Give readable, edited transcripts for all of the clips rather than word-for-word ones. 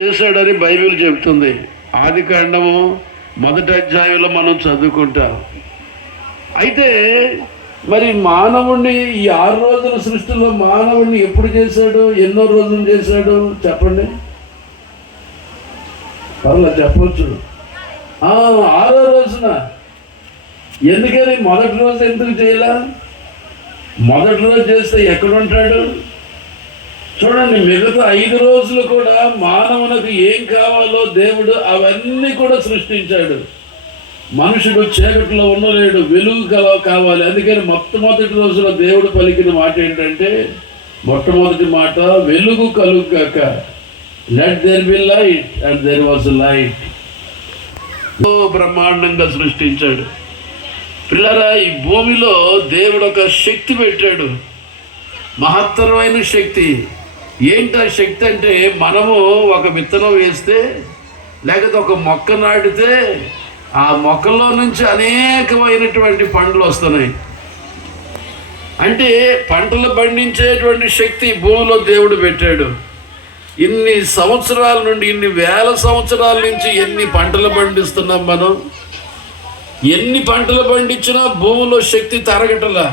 చేశాడని బైబిల్ చెబుతుంది. ఆది కాండము 1వ అధ్యాయంలో మనం చదువుకుంటాం. అయితే మరి మానవుణ్ణి ఈ 6 రోజుల సృష్టిలో మానవుణ్ణి ఎప్పుడు చేశాడు, ఎన్నో రోజులు చేశాడు చెప్పండి. పర్లే చెప్పవచ్చు. 6వ రోజున. ఎందుకని మొదటి రోజు ఎందుకు చేయాల? మొదటి రోజు చేస్తే ఎక్కడుంటాడు? చూడండి, మిగతా 5 రోజులు కూడా మానవునికి ఏం కావాలో దేవుడు అవన్నీ కూడా సృష్టించాడు. మనుషుడు చీకట్లో ఉండలేడు, వెలుగు కావాలి. అందుకని మొట్టమొదటి రోజులో దేవుడు పలికిన మాట ఏంటంటే, మొట్టమొదటి మాట, వెలుగు కలుగాక, let there be light, and there was light. బ్రహ్మాండంగా సృష్టించాడు. పిల్లరా, ఈ భూమిలో దేవుడు ఒక శక్తి పెట్టాడు, మహత్తరమైన శక్తి. ఏంటి ఆ శక్తి అంటే, మనము ఒక విత్తనం వేస్తే లేకపోతే ఒక మొక్క నాటితే ఆ మొక్కలో నుంచి అనేకమైనటువంటి పంటలు వస్తున్నాయి. అంటే పంటలు పండించేటువంటి శక్తి భూమిలో దేవుడు పెట్టాడు. ఇన్ని సంవత్సరాల నుండి, ఇన్ని వేల సంవత్సరాల నుంచి ఎన్ని పంటలు పండిస్తున్నాం మనం. ఎన్ని పంటలు పండించినా భూమిలో శక్తి తరగటలా.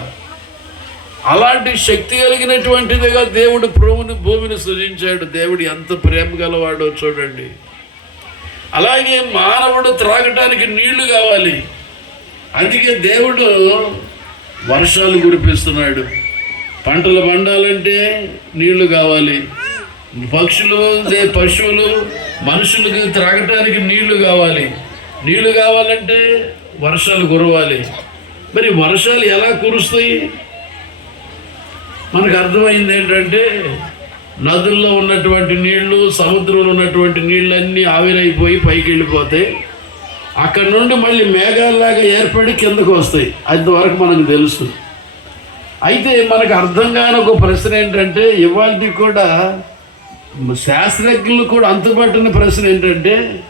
అలాంటి శక్తి కలిగినటువంటిదిగా దేవుడు భూమిని సృజించాడు. దేవుడు ఎంత ప్రేమ గలవాడో చూడండి. అలాగే మానవుడు త్రాగటానికి నీళ్లు కావాలి. అందుకే దేవుడు వర్షాలు కురిపిస్తున్నాడు. పంటలు పండాలంటే నీళ్లు కావాలి. పశువులు మనుషులకు త్రాగటానికి నీళ్లు కావాలి. నీళ్లు కావాలంటే వర్షాలు కురవాలి. మరి వర్షాలు ఎలా కురుస్తాయి? మనకు అర్థమైంది ఏంటంటే, నదుల్లో ఉన్నటువంటి నీళ్లు, సముద్రంలో ఉన్నటువంటి నీళ్ళన్నీ ఆవిరైపోయి పైకి వెళ్ళిపోతాయి. అక్కడ నుండి మళ్ళీ మేఘాల్లాగా ఏర్పడి కిందకు వస్తాయి. అంతవరకు మనకు తెలుసు. అయితే మనకు అర్థం కాని ఒక ప్రశ్న ఏంటంటే, ఇవాళ కూడా శాస్త్రజ్ఞులు కూడా అంతుపట్టిన ప్రశ్న ఏంటంటే,